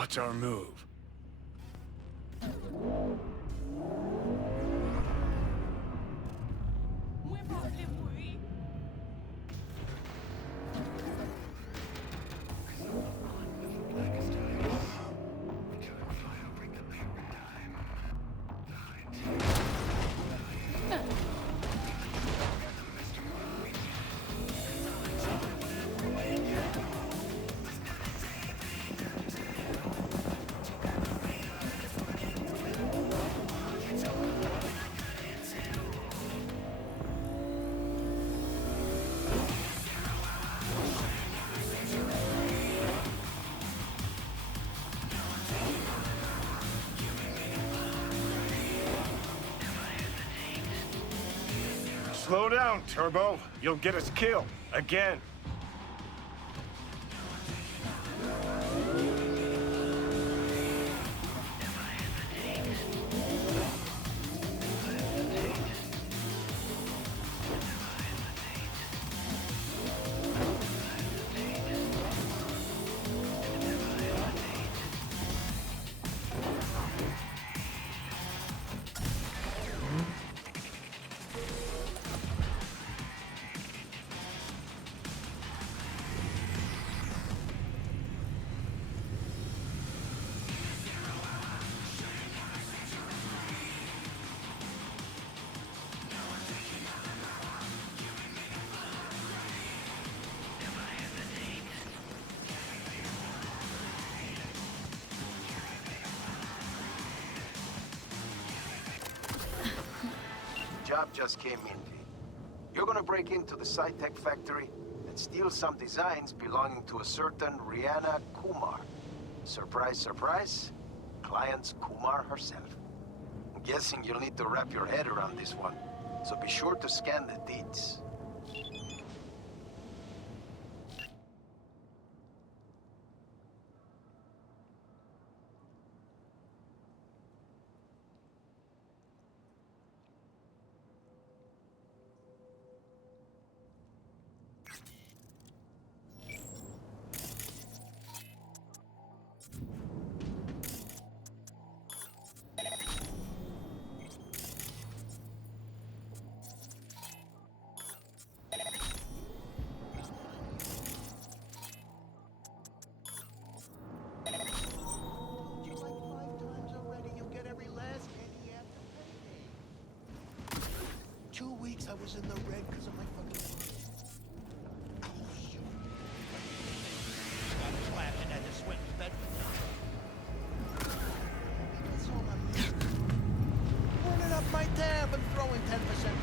What's our move? Slow down, Turbo. You'll get us killed. Again. Job just came in. You're gonna break into the SciTech factory and steal some designs belonging to a certain Rihanna Kumar. Surprise, surprise, client's Kumar herself. I'm guessing you'll need to wrap your head around this one, so be sure to scan the deeds. I was in the red because of my fucking money. Oh, shoot. Got trapped and had to swim to bed. That's all I'm doing. Running up my tab and throwing 10% to the side.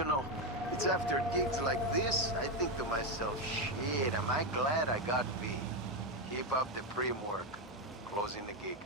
You know, it's after gigs like this, I think to myself, shit, am I glad I got V. Keep up the prim work. Closing the gig.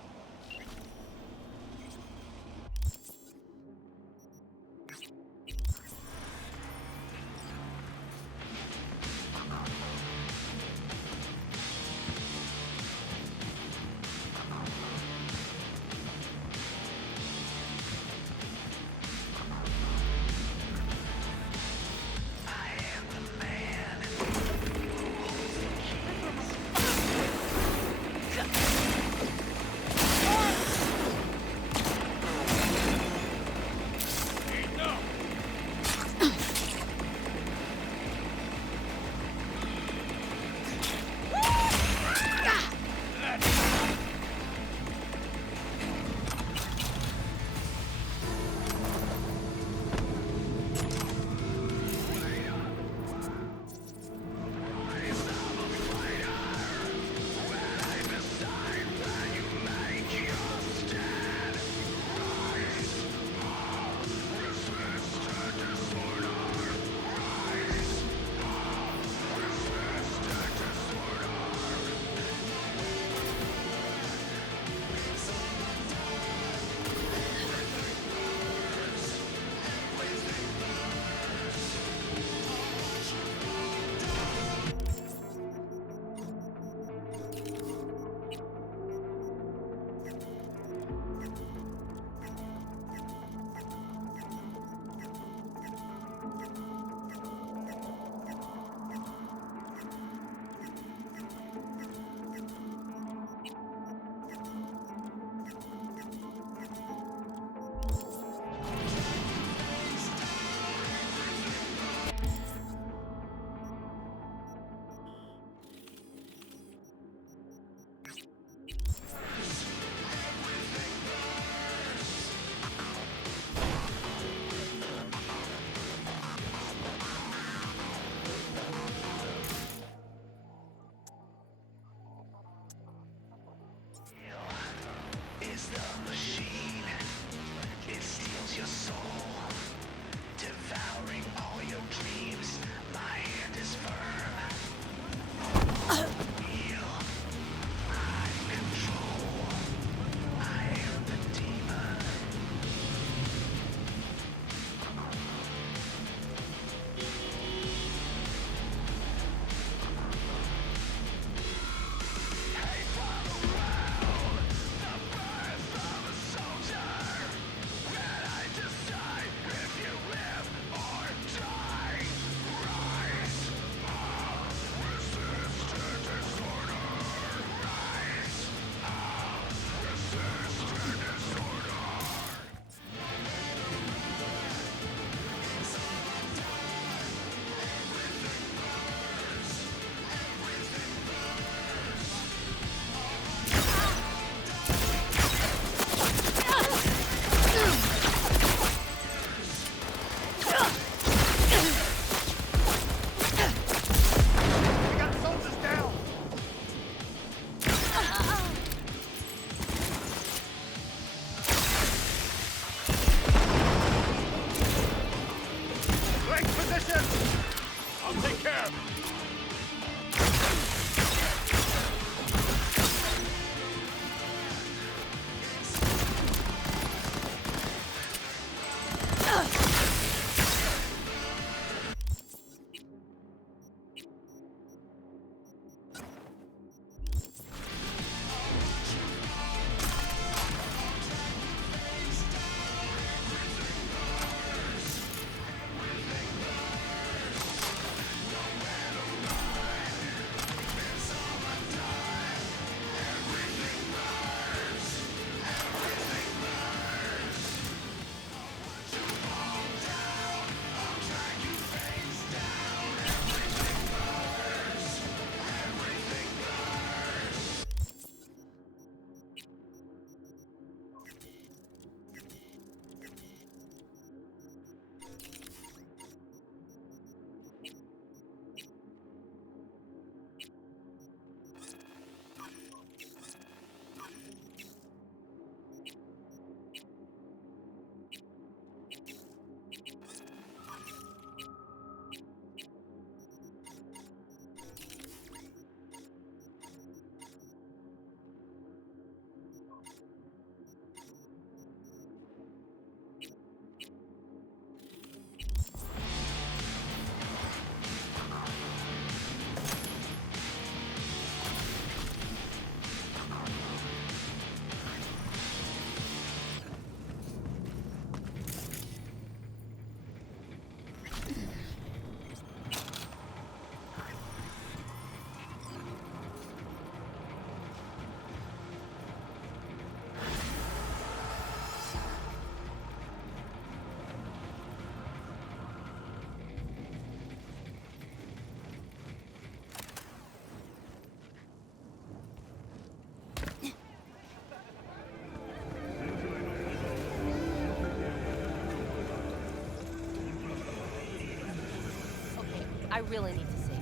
I really need to see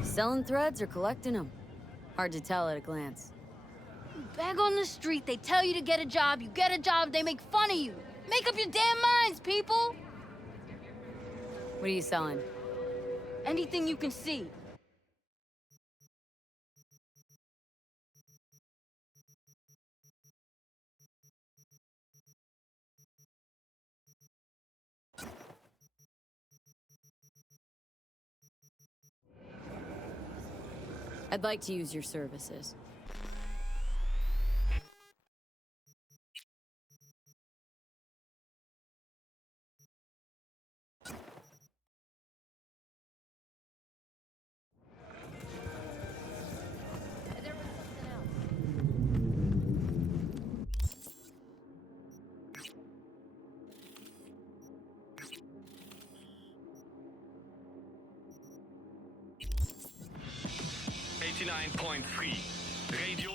this. Selling threads or collecting them? Hard to tell at a glance. You beg on the street, they tell you to get a job, you get a job, they make fun of you. Make up your damn minds, people! What are you selling? Anything you can see. I'd like to use your services. There was something else. 89.3 Radio.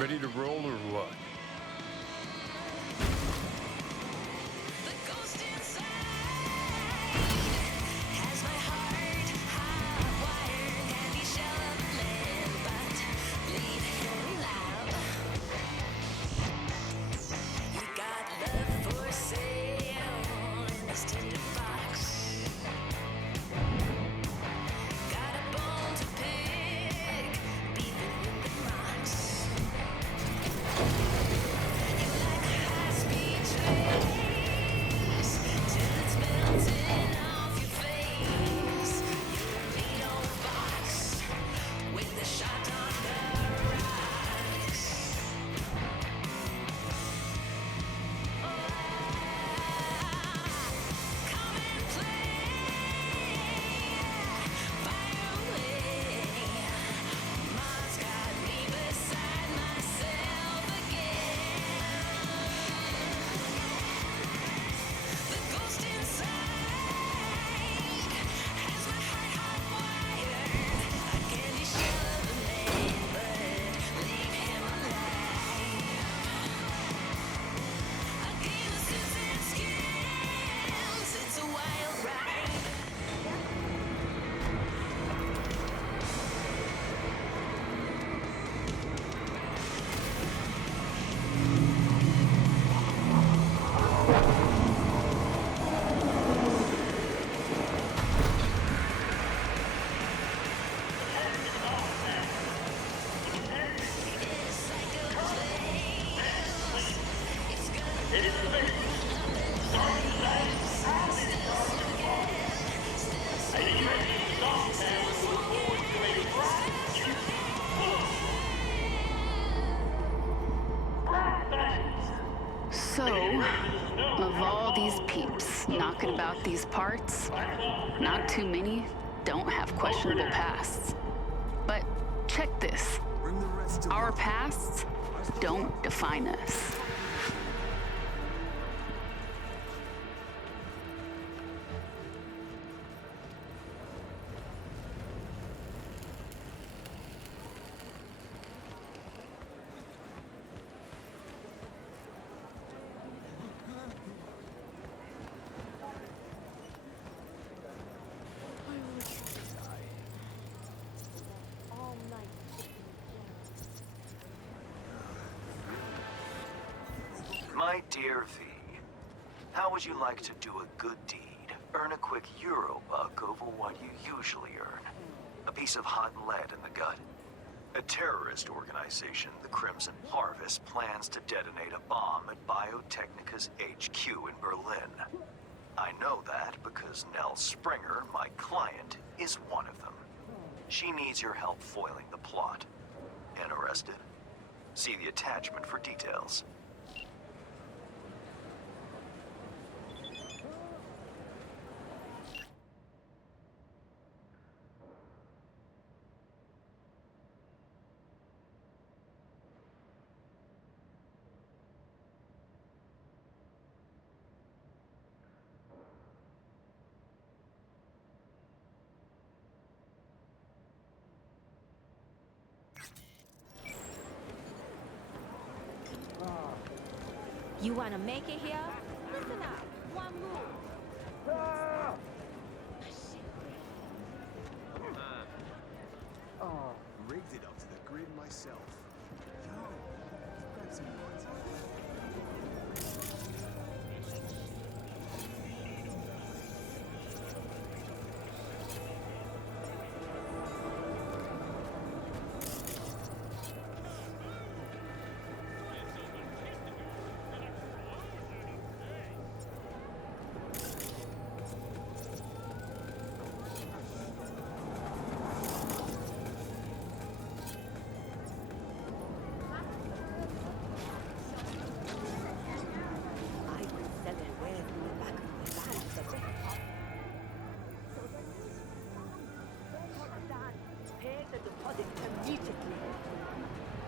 Ready to roll or what? So, of all these peeps knocking about these parts, not too many don't have questionable pasts. But check this. Our pasts don't define us. My dear V, how would you like to do a good deed? Earn a quick Eurobuck over what you usually earn. A piece of hot lead in the gut. A terrorist organization, the Crimson Harvest, plans to detonate a bomb at Biotechnica's HQ in Berlin. I know that because Nell Springer, my client, is one of them. She needs your help foiling the plot. Interested? See the attachment for details. You wanna make it here? Listen up. One move. Rigged it up to the grid myself. Yo, grab some buns.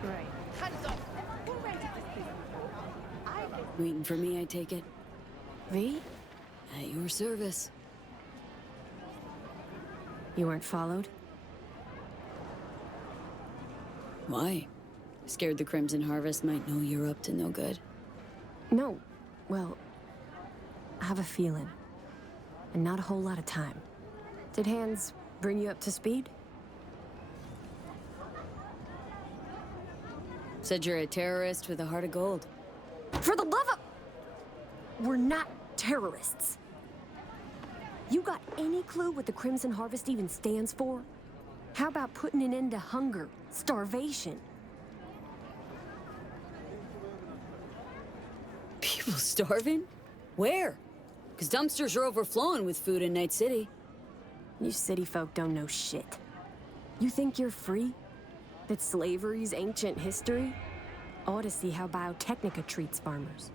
Right. Hands off. Who rented this place? Waiting for me, I take it. V? At your service. You weren't followed? Why? Scared the Crimson Harvest might know you're up to no good. No. Well, I have a feeling. And not a whole lot of time. Did Hands bring you up to speed? Said you're a terrorist with a heart of gold. For the love of... We're not terrorists. You got any clue what the Crimson Harvest even stands for? How about putting an end to hunger, starvation? People starving? Where? Because dumpsters are overflowing with food in Night City. You city folk don't know shit. You think you're free? That slavery's ancient history? Ought to see how Biotechnica treats farmers.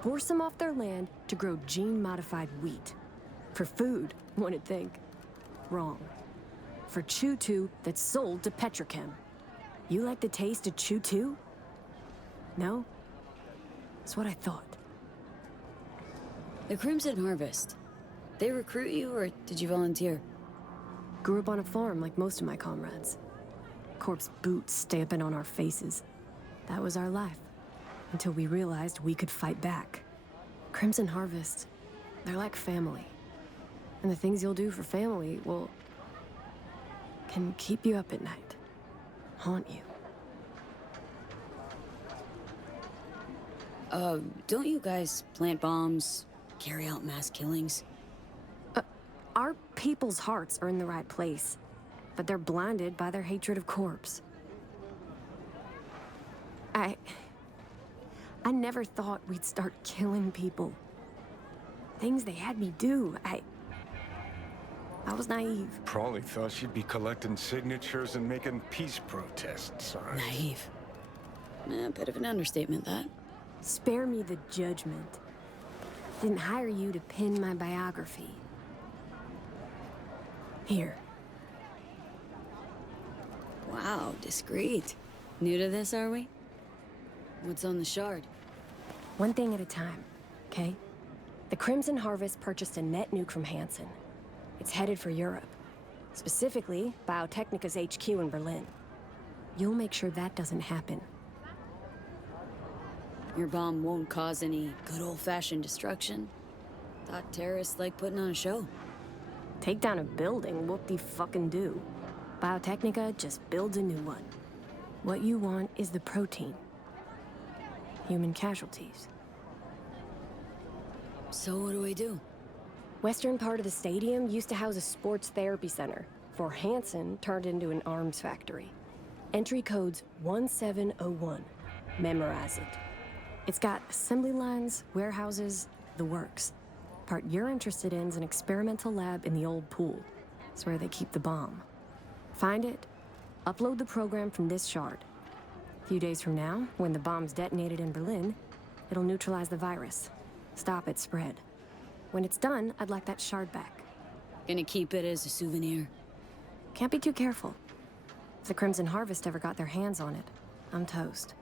Force them off their land to grow gene-modified wheat. For food, one'd think. Wrong. For Chew-2 that's sold to Petrochem. You like the taste of Chew-2? No? That's what I thought. The Crimson Harvest. They recruit you, or did you volunteer? Grew up on a farm like most of my comrades. Corpse boots stamping on our faces. That was our life. Until we realized we could fight back. Crimson Harvest, they're like family. And the things you'll do for family will... can keep you up at night. Haunt you. Don't you guys plant bombs, carry out mass killings? Our people's hearts are in the right place. But they're blinded by their hatred of corpse. I never thought we'd start killing people. Things they had me do. I was naive. Probably thought she'd be collecting signatures and making peace protests, huh? Naive. A bit of an understatement, that. Spare me the judgment. Didn't hire you to pen my biography. Here. Wow, discreet. New to this, are we? What's on the shard? One thing at a time, okay? The Crimson Harvest purchased a net nuke from Hansen. It's headed for Europe. Specifically, Biotechnica's HQ in Berlin. You'll make sure that doesn't happen. Your bomb won't cause any good old-fashioned destruction. Thought terrorists like putting on a show. Take down a building, whoop-de-fucking-do. Biotechnica just builds a new one. What you want is the protein. Human casualties. So what do I do? Western part of the stadium used to house a sports therapy center, before Hanson turned into an arms factory. Entry code's 1701. Memorize it. It's got assembly lines, warehouses, the works. Part you're interested in is an experimental lab in the old pool. It's where they keep the bomb. Find it, upload the program from this shard. A few days from now, when the bomb's detonated in Berlin, it'll neutralize the virus. Stop its spread. When it's done, I'd like that shard back. Gonna keep it as a souvenir. Can't be too careful. If the Crimson Harvest ever got their hands on it, I'm toast.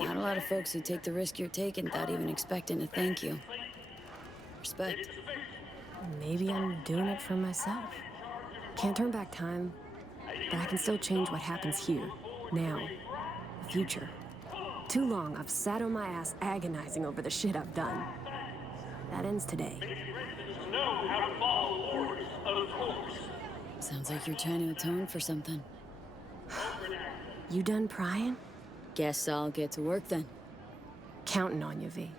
Not a lot of folks who take the risk you're taking without even expecting a thank you. Respect. Maybe I'm doing it for myself. Can't turn back time, but I can still change what happens here, now, the future. Too long I've sat on my ass agonizing over the shit I've done. That ends today. Sounds like you're trying to atone for something. You done prying? Guess I'll get to work then. Counting on you, V.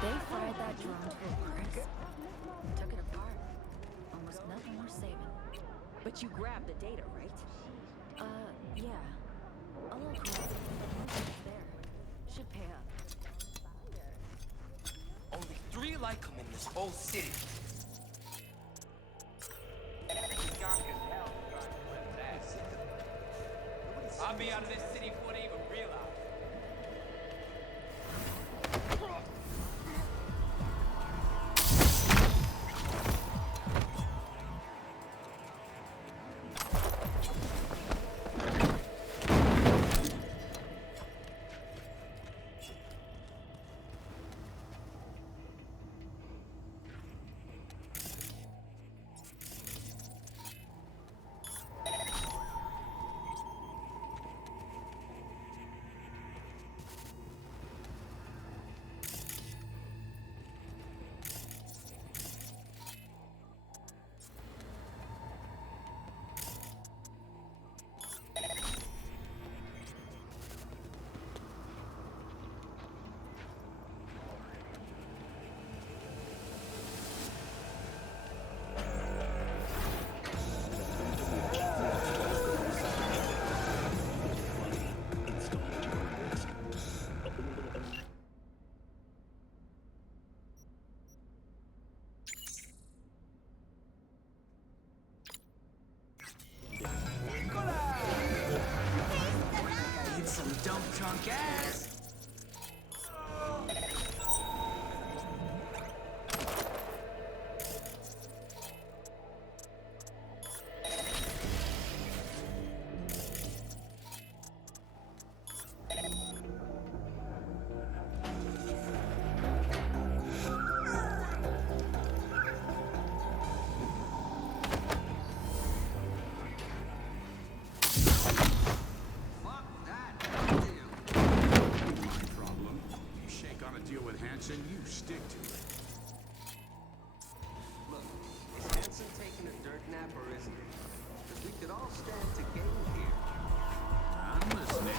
They fried that drone to a crisp. Took it apart. Almost nothing worth saving. But you grabbed the data, right? Yeah. A little cool. It's there. Should pay up. Only 3 like them in this whole city. I'll be out of this city before they even realize. Some dumb drunk ass. course, and you stick to it. Look, is Hanson taking a dirt nap or isn't he? Because we could all stand to gain here. I'm listening.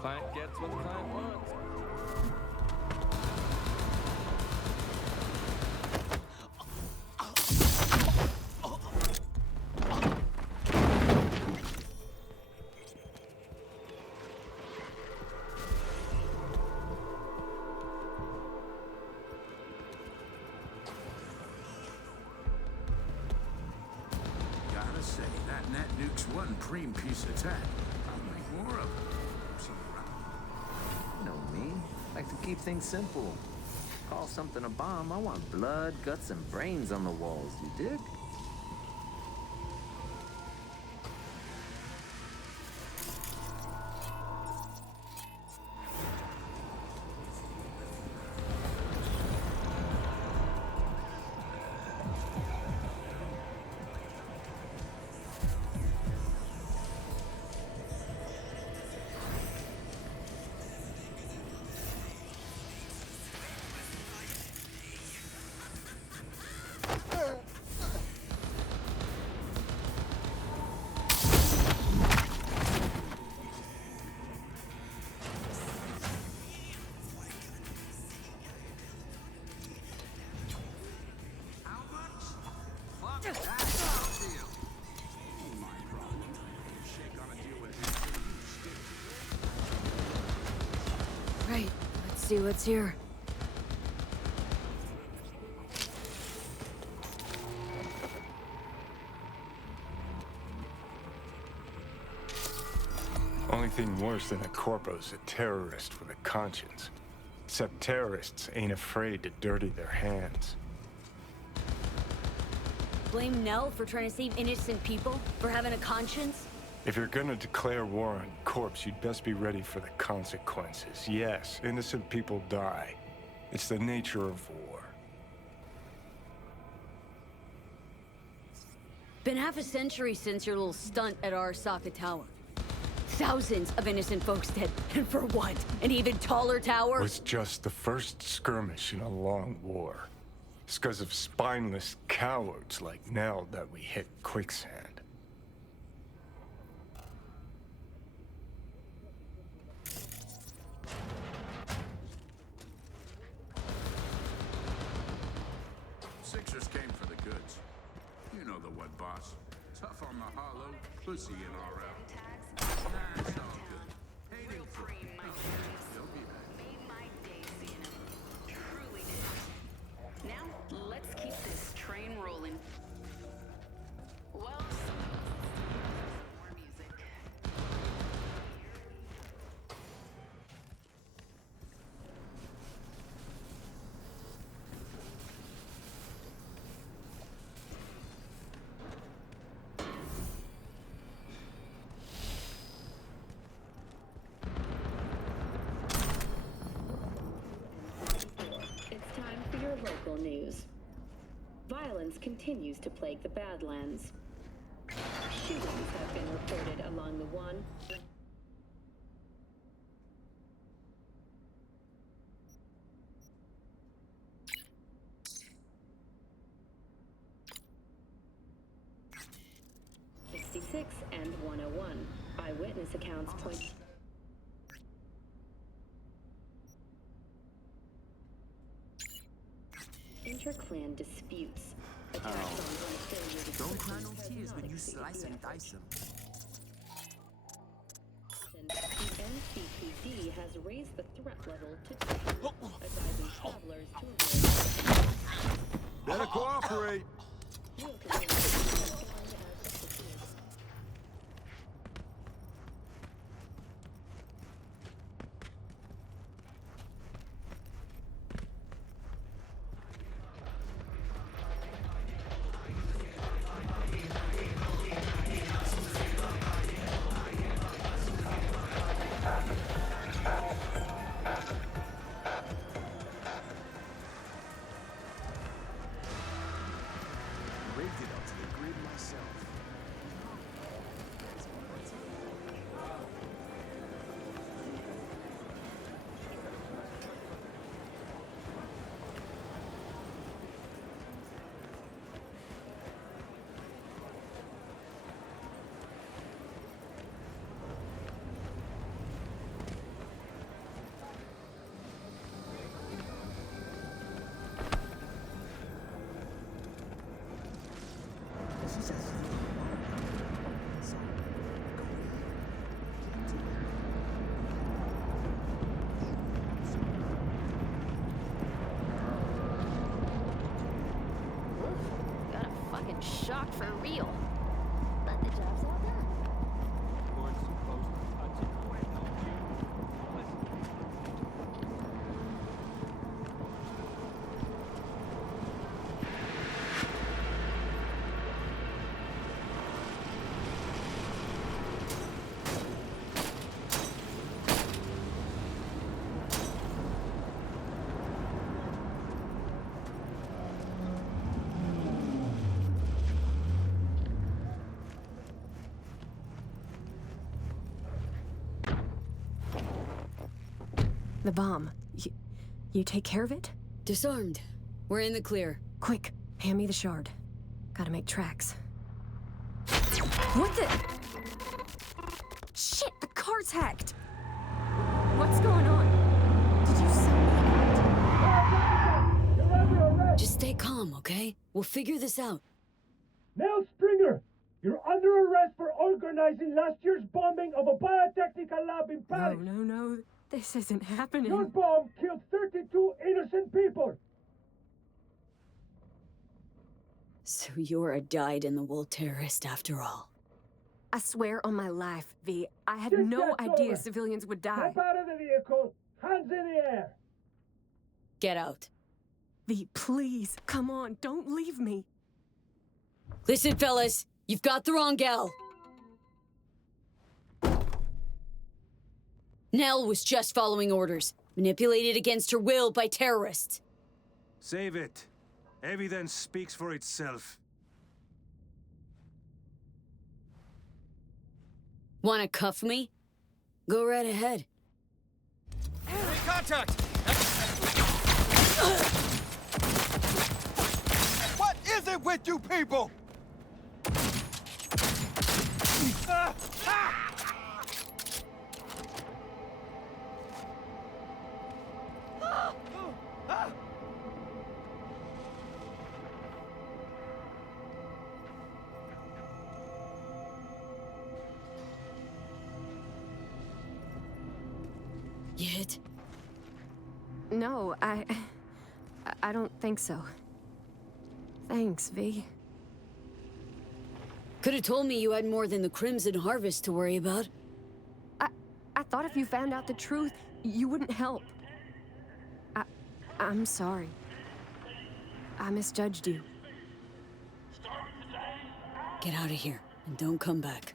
Client gets what the client wants. Gotta say, that net nuke's one preem piece of tech. I'll make more of it. You know me. Like to keep things simple. Call something a bomb, I want blood, guts, and brains on the walls, you dig? Right, let's see what's here. Only thing worse than a corpo's a terrorist with a conscience. Except terrorists ain't afraid to dirty their hands. Blame Nell for trying to save innocent people? For having a conscience? If you're gonna declare war on corpse, you'd best be ready for the consequences. Yes, innocent people die. It's the nature of war. Been half a century since your little stunt at Arasaka Tower. Thousands of innocent folks dead. And for what? An even taller tower? It was just the first skirmish in a long war. It's because of spineless cowards like Nell that we hit quicksand. Sixers came for the goods. You know the what, boss. Tough on the hollow, pussy in RL. Nah, it's all good. Hating for they'll be back. Made my day seeing him. Truly did. Now, let's keep this train rolling. Well, more music. violence continues to plague the Badlands. Shootings have been reported along the one. And 101. Eyewitness accounts point. Inter-clan disputes. Attacks on unaffiliated Don't cry persons no has tears not when you exceeded slice the and dice them. The NCPD has raised the threat level to 2, advising travelers to avoid. Better cooperate. We'll continue to respond as appropriate. Rigged it up to the grid myself. Got a fucking shock for real. But the job's all done. The bomb. You take care of it? Disarmed. We're in the clear. Quick, hand me the shard. Gotta make tracks. What the? Shit, the car's hacked! What's going on? Did you send me? Just stay calm, okay? We'll figure this out. Nell Stringer, you're under arrest for organizing last year's bombing of a biotechnical lab in Paris. No. This isn't happening. Your bomb killed 32 innocent people. So you're a dyed-in-the-wool terrorist after all. I swear on my life, V, I had Get no that idea over. civilians would die. Step out of the vehicle, hands in the air. Get out. V, please, come on, don't leave me. Listen, fellas, you've got the wrong gal. Nell was just following orders, manipulated against her will by terrorists. Save it. Evidence speaks for itself. Wanna cuff me? Go right ahead. Enemy contact! What is it with you people? You hit? No, I don't think so. Thanks, V. Could have told me you had more than the Crimson Harvest to worry about. I thought if you found out the truth, you wouldn't help. I'm sorry. I misjudged you. Get out of here, and don't come back.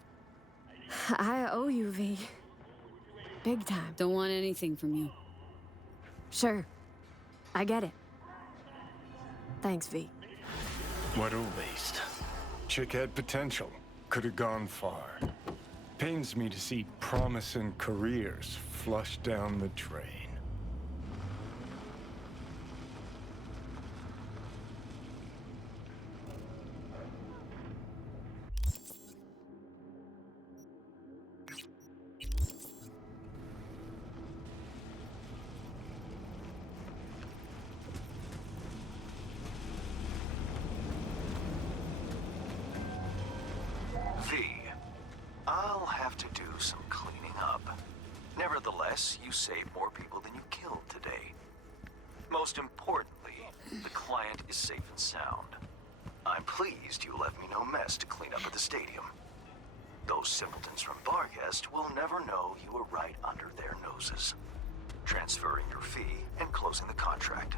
I owe you, V. Big time. Don't want anything from you. Sure. I get it. Thanks, V. What a waste. Chick had potential. Could have gone far. Pains me to see promising careers flushed down the drain. I'll have to do some cleaning up. Nevertheless, you saved more people than you killed today. Most importantly, the client is safe and sound. I'm pleased you left me no mess to clean up at the stadium. Those simpletons from Barghest will never know you were right under their noses. Transferring your fee and closing the contract.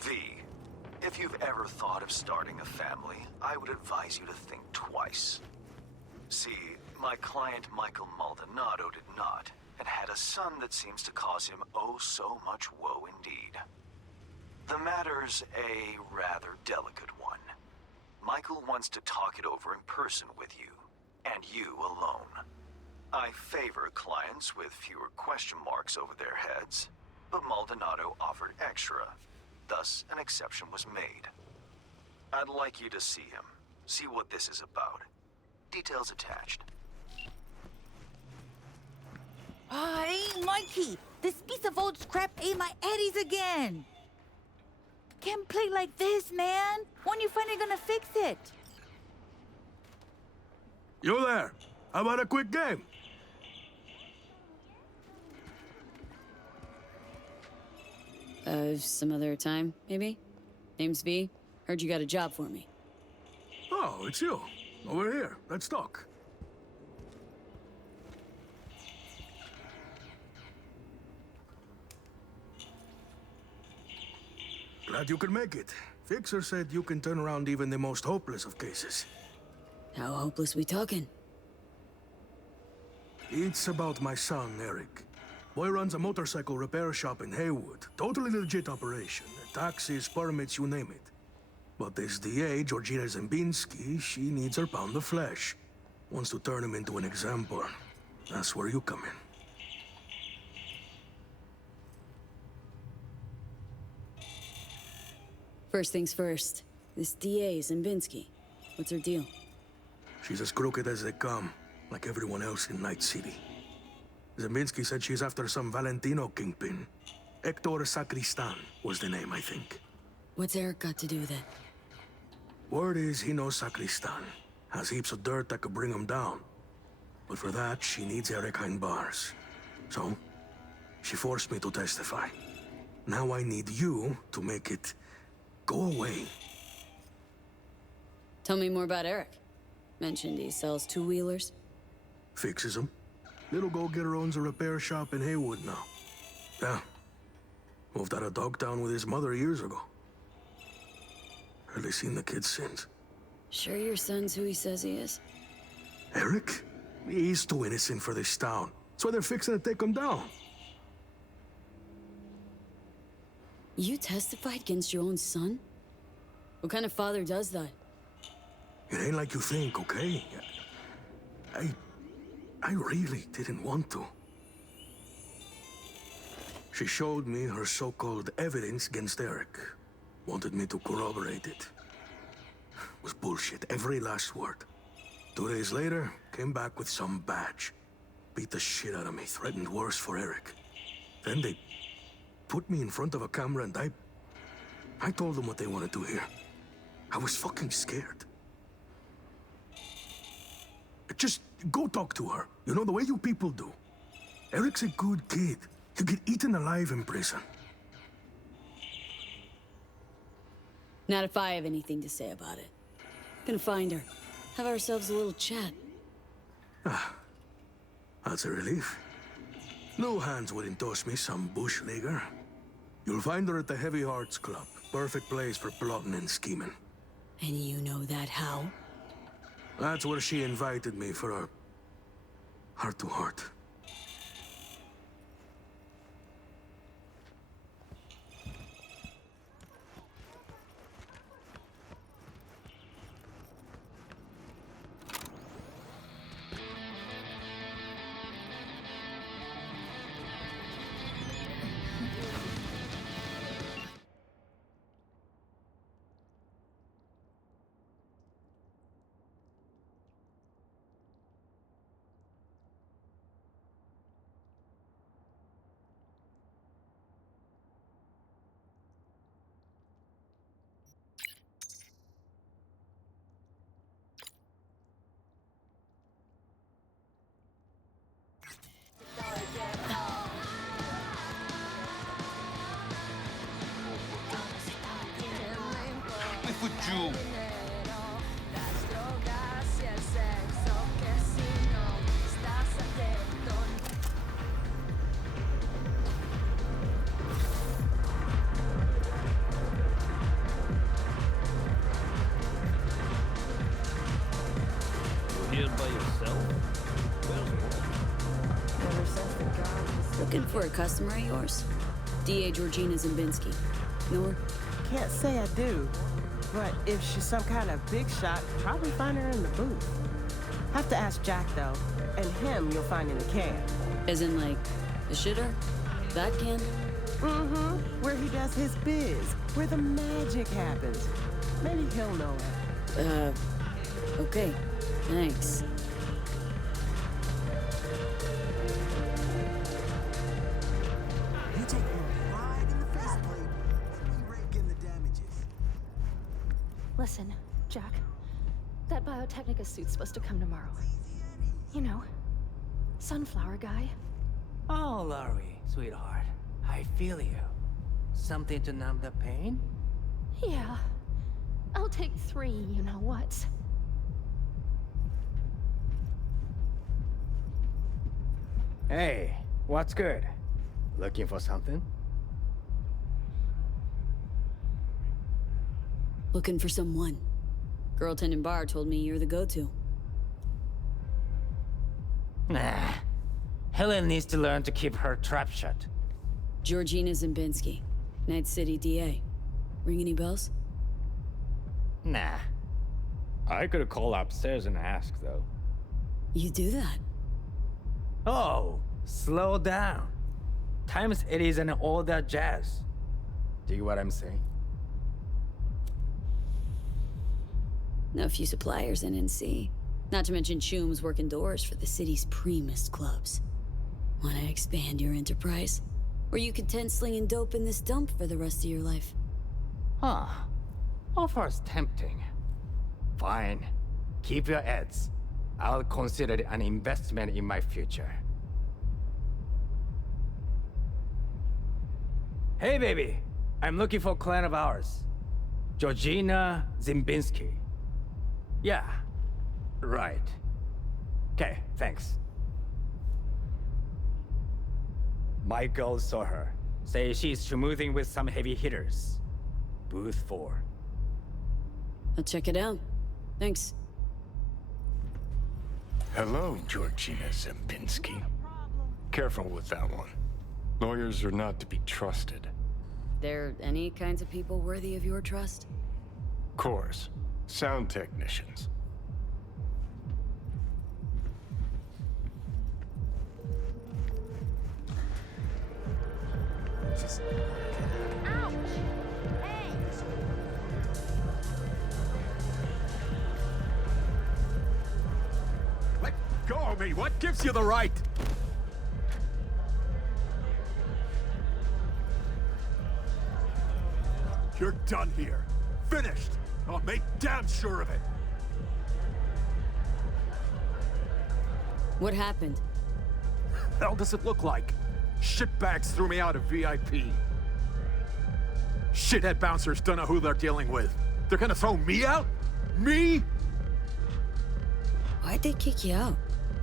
V, if you've ever thought of starting a family, I would advise you to think twice. See, my client Michael Maldonado did not, and had a son that seems to cause him oh so much woe indeed. The matter's a rather delicate one. Michael wants to talk it over in person with you, and you alone. I favor clients with fewer question marks over their heads, but Maldonado offered extra, thus an exception was made. I'd like you to see him, see what this is about. Details attached. Hey, Mikey! This piece of old scrap ate my eddies again! Can't play like this, man! When you finally gonna fix it? You there? How about a quick game? Some other time, maybe? Name's V. Heard you got a job for me. Oh, it's you. Over here. Let's talk. Glad you could make it. Fixer said you can turn around even the most hopeless of cases. How hopeless we talking? It's about my son, Eric. Boy runs a motorcycle repair shop in Haywood. Totally legit operation. Taxes, permits, you name it. But this DA, Georgina Zembinski, she needs her pound of flesh. Wants to turn him into an example. That's where you come in. First things first. This DA, Zembinski. What's her deal? She's as crooked as they come, like everyone else in Night City. Zembinski said she's after some Valentino kingpin. Hector Sacristan was the name, I think. What's Eric got to do with it? Word is he knows Sacristan. Has heaps of dirt that could bring him down. But for that, she needs Eric behind bars. So, she forced me to testify. Now I need you to make it go away. Tell me more about Eric. Mentioned he sells two-wheelers. Fixes them. Little go-getter owns a repair shop in Haywood now. Yeah. Moved out of Dogtown with his mother years ago. Hardly seen the kid since. Sure your son's who he says he is? Eric? He's too innocent for this town. That's why they're fixing to take him down. You testified against your own son? What kind of father does that? It ain't like you think, okay? I really didn't want to. She showed me her so-called evidence against Eric. Wanted me to corroborate it. It was bullshit, every last word. 2 days later, came back with some badge. Beat the shit out of me, threatened worse for Eric. Then they put me in front of a camera and I told them what they wanted to hear. I was fucking scared. Just go talk to her. You know, the way you people do. Eric's a good kid. He'll get eaten alive in prison. Not if I have anything to say about it. Gonna find her. Have ourselves a little chat. That's a relief. New hands wouldn't toss me some bush leaguer. You'll find her at the Heavy Hearts Club. Perfect place for plotting and scheming. And you know that how? That's where she invited me for a heart-to-heart. You're here by yourself? Looking for a customer of yours? DA Georgina Zimbinski. Know her? Can't say I do, but if she's some kind of big shot, probably find her in the booth. Have to ask Jack, though, and him you'll find in the can. As in, like, the shitter? That can? Mm-hmm. Where he does his biz, where the magic happens. Maybe he'll know it. Okay. Thanks. You take him right in the faceplate, and we rake in the damages. Listen, Jack. That Biotechnica suit's supposed to come tomorrow. You know, sunflower guy. Oh, Laurie, sweetheart. I feel you. Something to numb the pain? Yeah. I'll take 3, you know what. Hey, what's good? Looking for something? Looking for someone. Girl tending bar told me you're the go-to. Nah. Helen needs to learn to keep her trap shut. Georgina Zimbinski, Night City DA. Ring any bells? Nah. I could call upstairs and ask, though. You do that? Oh, slow down. Times it isn't all that jazz. Dig what I'm saying? Know a few suppliers in NC. Not to mention Choom's working doors for the city's primest clubs. Want to expand your enterprise? Or you content slinging dope in this dump for the rest of your life? Huh. Offer's tempting. Fine. Keep your ads. I'll consider it an investment in my future. Hey, baby. I'm looking for a client of ours. Georgina Zimbinski. Yeah. Right. Okay, thanks. My girl saw her. Say she's schmoozing with some heavy hitters. Booth 4. I'll check it out. Thanks. Hello, Georgina Zimbinski. Careful with that one. Lawyers are not to be trusted. There any kinds of people worthy of your trust? Course. Sound technicians. Just... Ouch! Hey! Let go of me! What gives you the right? You're done here. Finished! I'll make damn sure of it! What happened? Hell does it look like? Shitbags threw me out of VIP. Shithead bouncers don't know who they're dealing with. They're gonna throw me out? Me? Why'd they kick you out?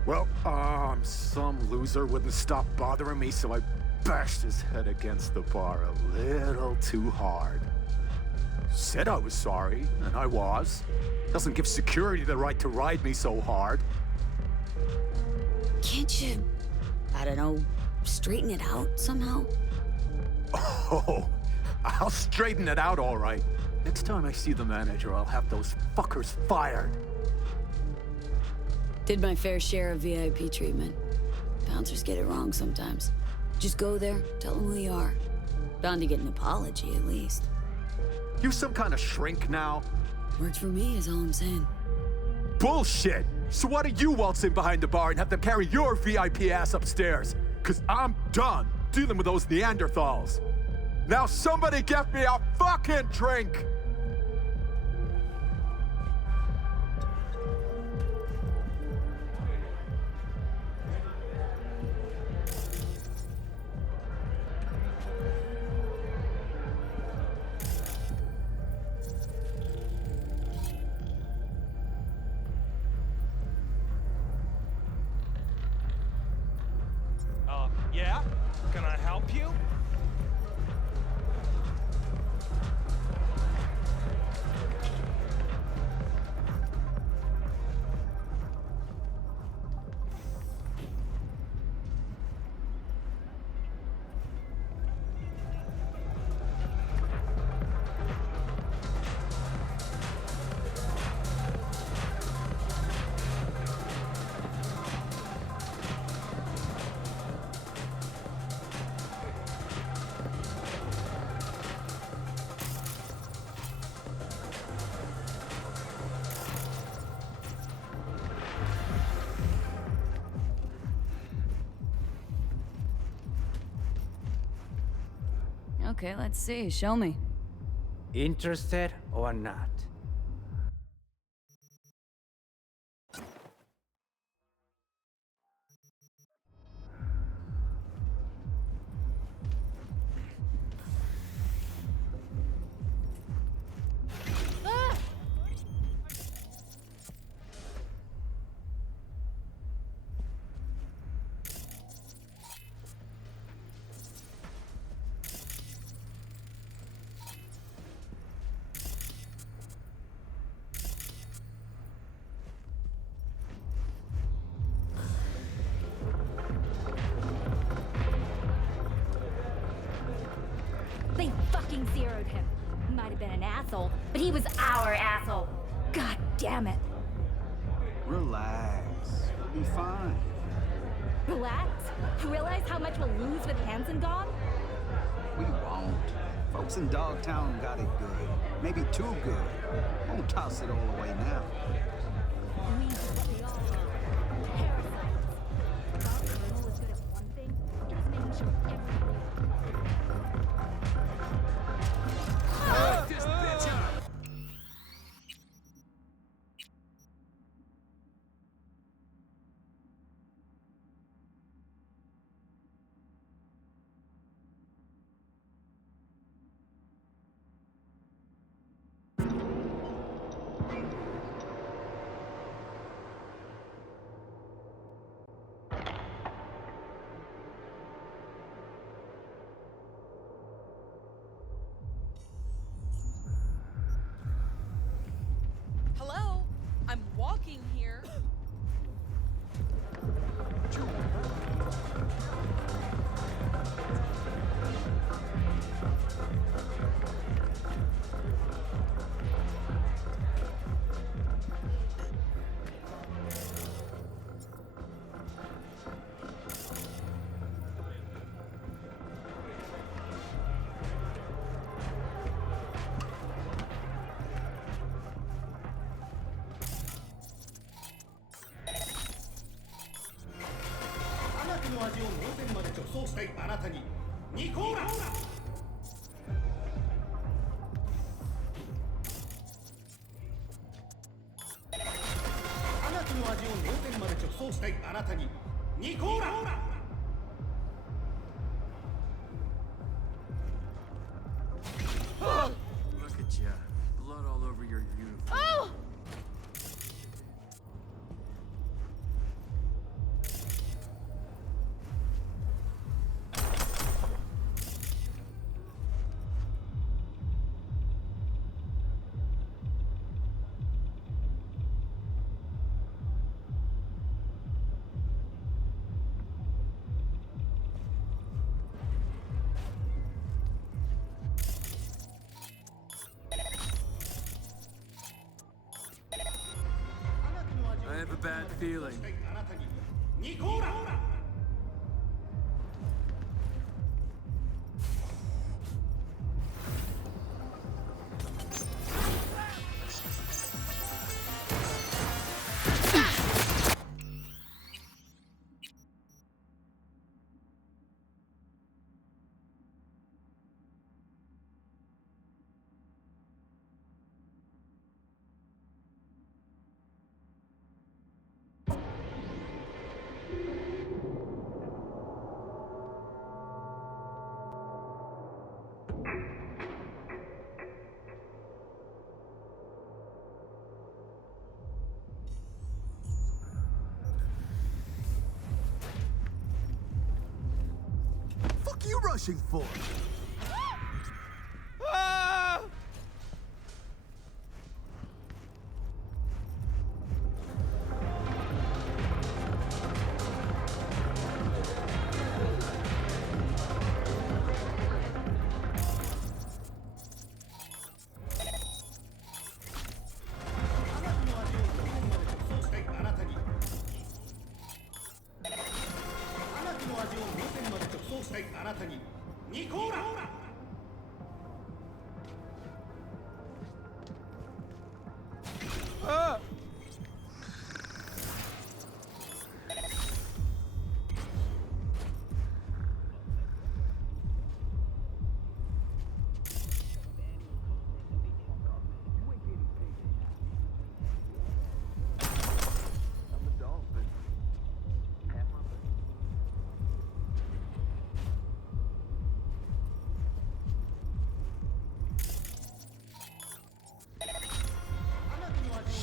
Well, some loser wouldn't stop bothering me, so I bashed his head against the bar a little too hard. Said I was sorry, and I was. Doesn't give security the right to ride me so hard. Can't you, I don't know, straighten it out somehow? Oh, I'll straighten it out all right. Next time I see the manager, I'll have those fuckers fired. Did my fair share of VIP treatment. Bouncers get it wrong sometimes. Just go there, tell them who you are. Bound to get an apology, at least. You some kind of shrink now? Works for me, is all I'm saying. Bullshit! So why don't you waltz in behind the bar and have them carry your VIP ass upstairs? Cause I'm done dealing with those Neanderthals. Now somebody get me a fucking drink! Yeah? Can I help you? Okay, let's see. Show me. Interested or not? They fucking zeroed him. He might have been an asshole, but he was our asshole. God damn it. Relax. We'll be fine. Relax? Realize how much we'll lose with Hanson gone? We won't. Folks in Dogtown got it good. Maybe too good. Won't toss it all away now. We did what we all are. Parasites. Dogtown was good at one thing, just making sure everyone... This bitch up! Hello? I'm walking here. Look at ya. Blood all over your uniform. Oh! feeling. Fuck you rushing for?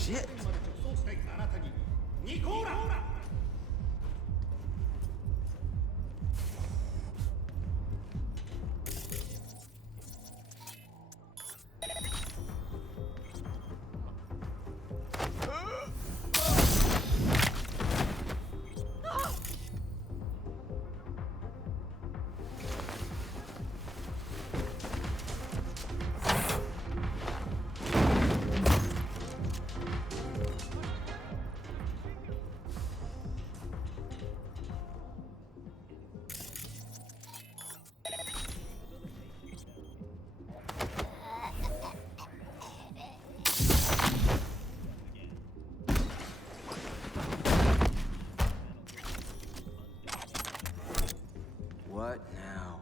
Shit. What now?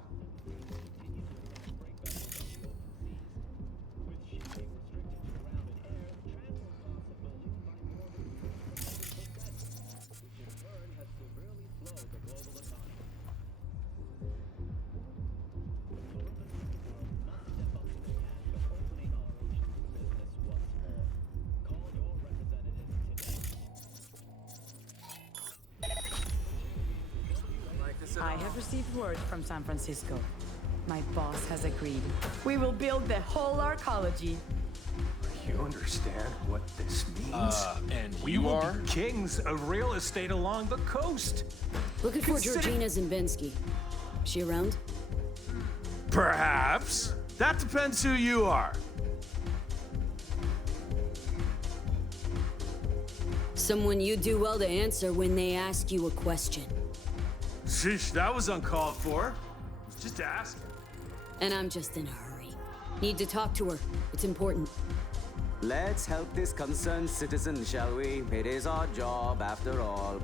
I have received word from San Francisco. My boss has agreed. We will build the whole arcology. You understand what this means? And we you will are? be kings of real estate along the coast. Looking for Georgina Zimbensky. She around? Perhaps. That depends who you are. Someone you do well to answer when they ask you a question. Sheesh, that was uncalled for. Just ask. And I'm just in a hurry. Need to talk to her. It's important. Let's help this concerned citizen, shall we? It is our job, after all.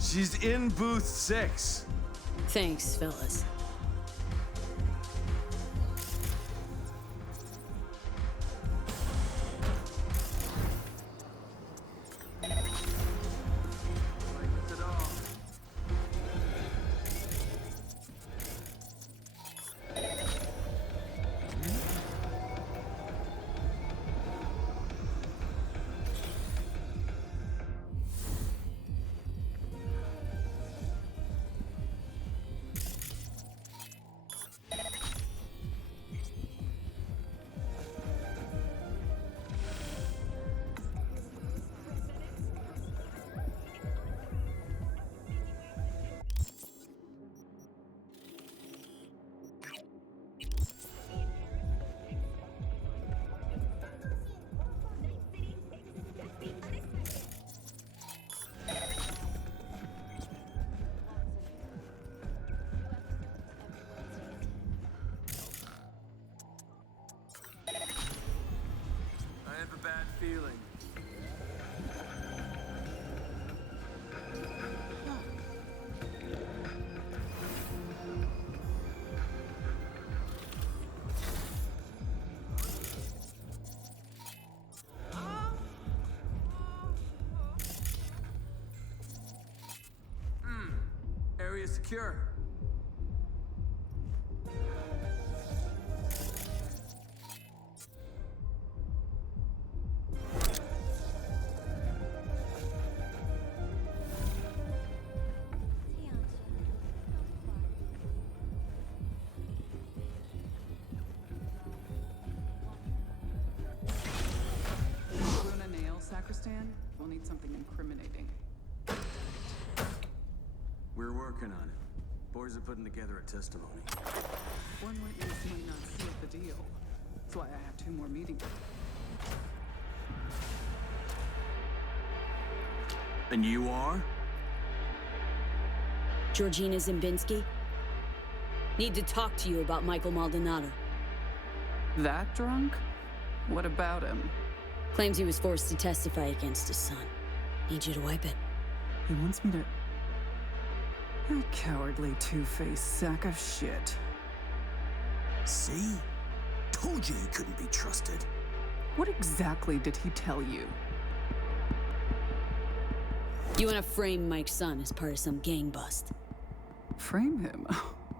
She's in booth 6. Thanks, fellas. area secure. Luna nail, Sacristan? We'll need something incriminating. We're working on it. Boys are putting together a testimony. One witness might not seal the deal. That's why I have 2 more meetings. And you are? Georgina Zimbinski? Need to talk to you about Michael Maldonado. That drunk? What about him? Claims he was forced to testify against his son. Need you to wipe it. He wants me to... You're a cowardly, two-faced sack of shit. See? Told you he couldn't be trusted. What exactly did he tell you? You want to frame Mike's son as part of some gang bust. Frame him?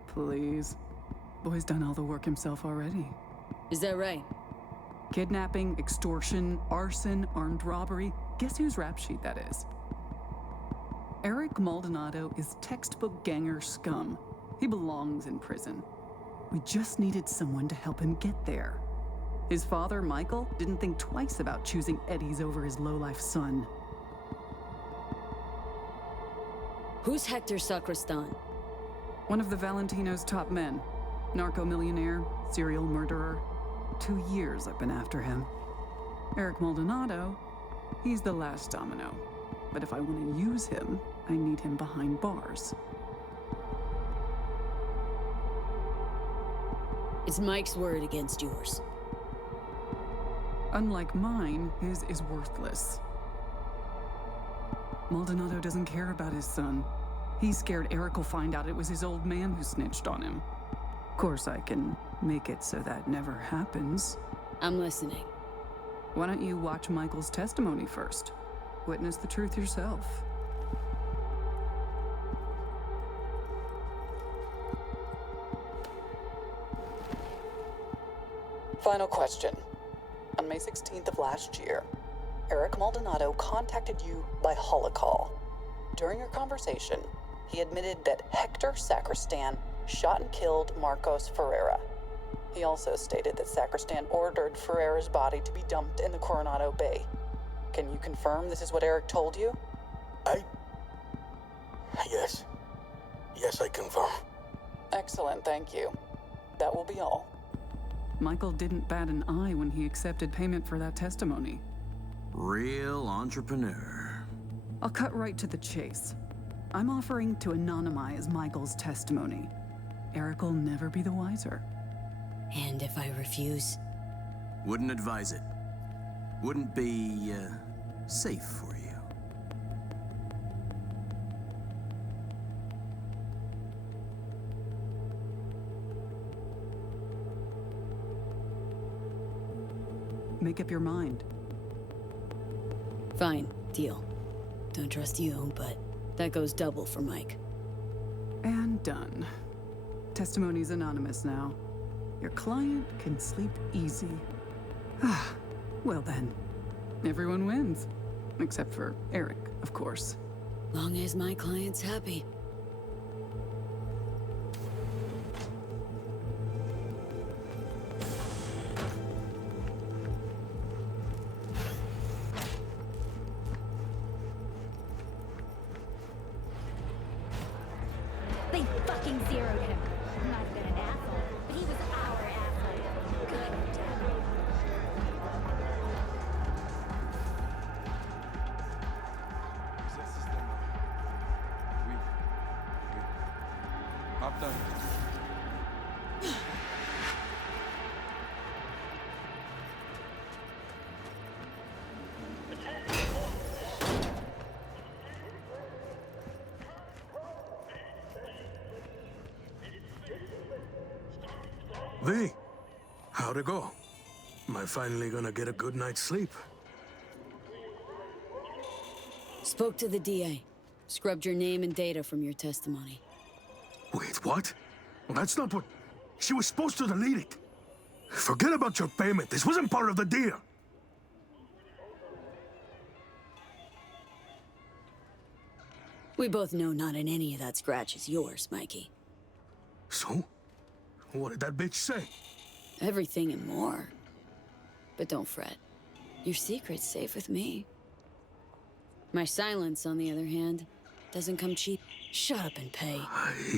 Please. Boy's done all the work himself already. Is that right? Kidnapping, extortion, arson, armed robbery. Guess whose rap sheet that is? Eric Maldonado is textbook ganger scum. He belongs in prison. We just needed someone to help him get there. His father, Michael, didn't think twice about choosing Eddie's over his lowlife son. Who's Hector Sacristan? One of the Valentino's top men. Narco-millionaire, serial murderer. 2 years I've been after him. Eric Maldonado, he's the last domino. But if I want to use him, I need him behind bars. It's Mike's word against yours. Unlike mine, his is worthless. Maldonado doesn't care about his son. He's scared Eric will find out it was his old man who snitched on him. Of course, I can make it so that never happens. I'm listening. Why don't you watch Michael's testimony first? Witness the truth yourself. Final question. On May 16th of last year, Eric Maldonado contacted you by holocall. During your conversation, he admitted that Hector Sacristan shot and killed Marcos Ferreira. He also stated that Sacristan ordered Ferreira's body to be dumped in the Coronado Bay. Can you confirm this is what Eric told you? Yes. Yes, I confirm. Excellent, thank you. That will be all. Michael didn't bat an eye when he accepted payment for that testimony. Real entrepreneur. I'll cut right to the chase. I'm offering to anonymize Michael's testimony. Eric will never be the wiser. And if I refuse? Wouldn't advise it. Wouldn't be, safe for you. Make up your mind. Fine, deal. Don't trust you, but that goes double for Mike. And done. Testimony's anonymous now. Your client can sleep easy. Ah, well then. Everyone wins. Except for Eric, of course. Long as my client's happy. They fucking zeroed him. Might have been an asshole, but he was our asshole. Good job. Kaptan. V, how'd it go? Am I finally gonna get a good night's sleep? Spoke to the DA. Scrubbed your name and data from your testimony. What? Well, that's not what... She was supposed to delete it. Forget about your payment. This wasn't part of the deal. We both know not in any of that scratch is yours, Mikey. So? What did that bitch say? Everything and more. But don't fret. Your secret's safe with me. My silence, on the other hand, doesn't come cheap. Shut up and pay.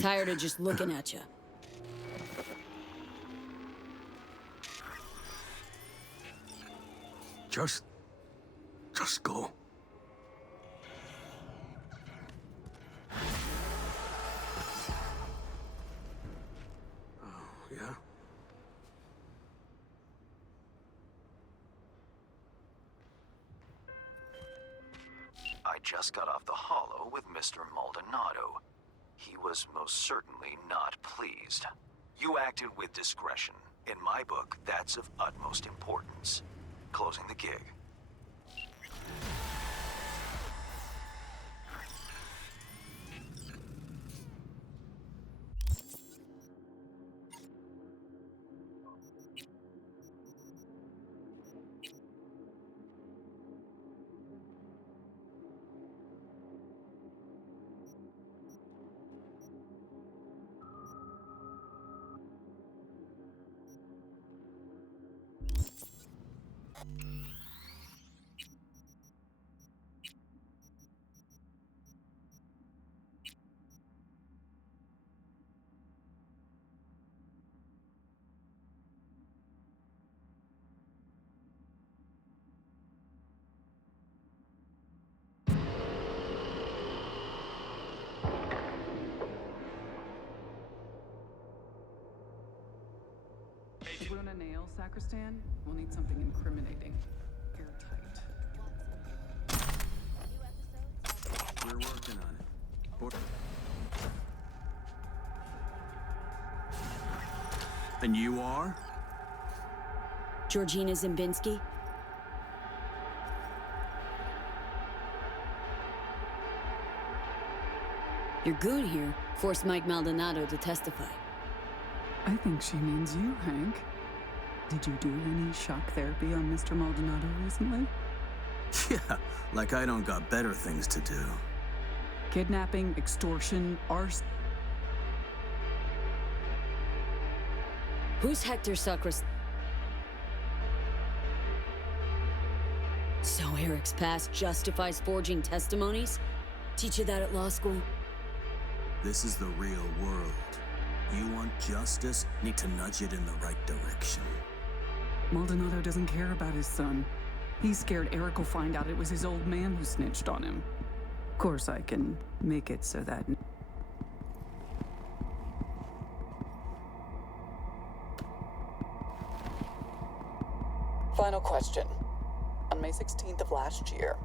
Tired of just looking at you. Just go. Oh, yeah? I just got off the holo with Mr. Maldonado. He was most certainly not pleased. You acted with discretion. In my book, that's of utmost importance. Closing the gig. To ruin a nail, Sacristan, we'll need something incriminating. Airtight. We're working on it. And you are? Georgina Zimbinski? Your goon here forced Mike Maldonado to testify. I think she means you, Hank. Did you do any shock therapy on Mr. Maldonado recently? Yeah, like I don't got better things to do. Kidnapping, extortion, arson. Who's Hector Sacris? So Eric's past justifies forging testimonies? Teach you that at law school? This is the real world. You want justice, need to nudge it in the right direction. Maldonado doesn't care about his son. He's scared Eric will find out it was his old man who snitched on him. Of course, I can make it so that... Final question. On May 16th of last year,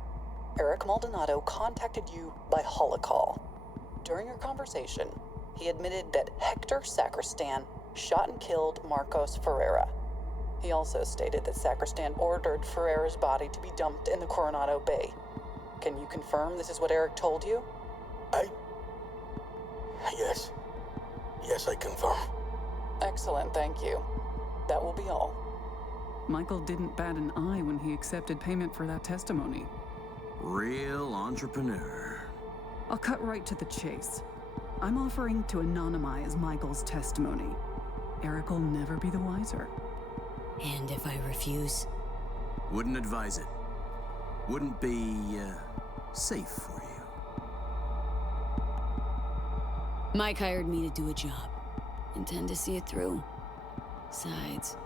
Eric Maldonado contacted you by holocall. During your conversation, he admitted that Hector Sacristan shot and killed Marcos Ferreira. He also stated that Sacristan ordered Ferreira's body to be dumped in the Coronado Bay. Can you confirm this is what Eric told you? Yes. Yes, I confirm. Excellent, thank you. That will be all. Michael didn't bat an eye when he accepted payment for that testimony. Real entrepreneur. I'll cut right to the chase. I'm offering to anonymize Michael's testimony. Eric will never be the wiser. And if I refuse? Wouldn't advise it. Wouldn't be, safe for you. Mike hired me to do a job. Intend to see it through. Besides,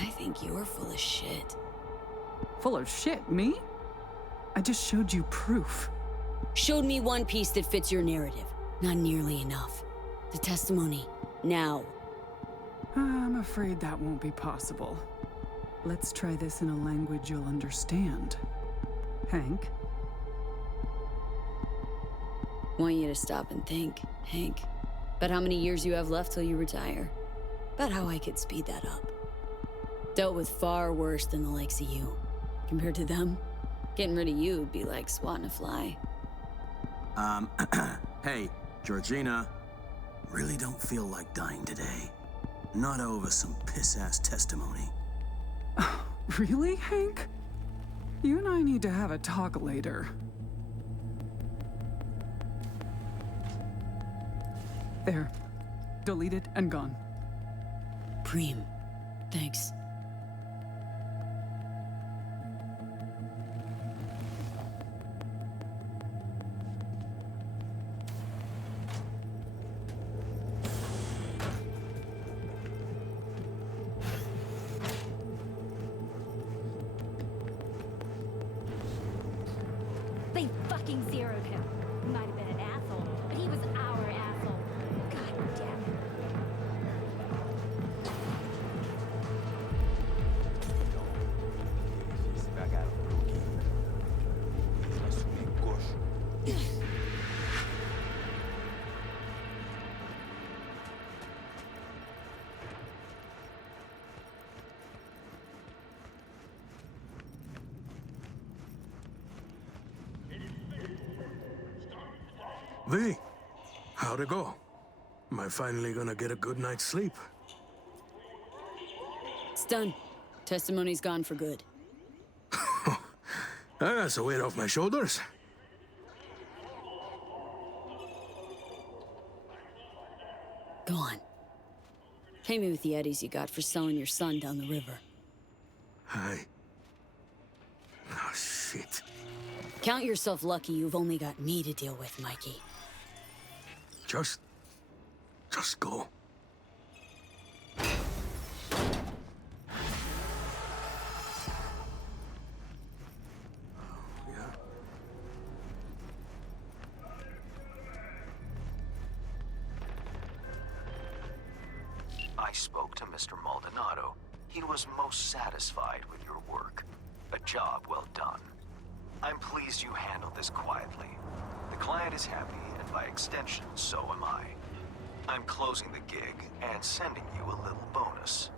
I think you're full of shit. Full of shit? Me? I just showed you proof. Showed me one piece that fits your narrative. Not nearly enough. The testimony. Now. I'm afraid that won't be possible. Let's try this in a language you'll understand. Hank? Want you to stop and think, Hank. About how many years you have left till you retire. About how I could speed that up. Dealt with far worse than the likes of you. Compared to them, getting rid of you would be like swatting a fly. Hey, Georgina. Really don't feel like dying today. Not over some piss-ass testimony. Really, Hank? You and I need to have a talk later. There. Deleted and gone. Preem. Thanks. They fucking zeroed him. He might have been an asshole, but he was our asshole. God damn it. V, how'd it go? Am I finally gonna get a good night's sleep? It's done. Testimony's gone for good. That's a weight off my shoulders. Go on. Pay me with the eddies you got for selling your son down the river. Hi. Oh, shit. Count yourself lucky you've only got me to deal with, Mikey. Just go. I spoke to Mr. Maldonado. He was most satisfied with your work. A job well done. I'm pleased you handled this quietly. The client is happy, and by extension, so am I. I'm closing the gig and sending you a little bonus.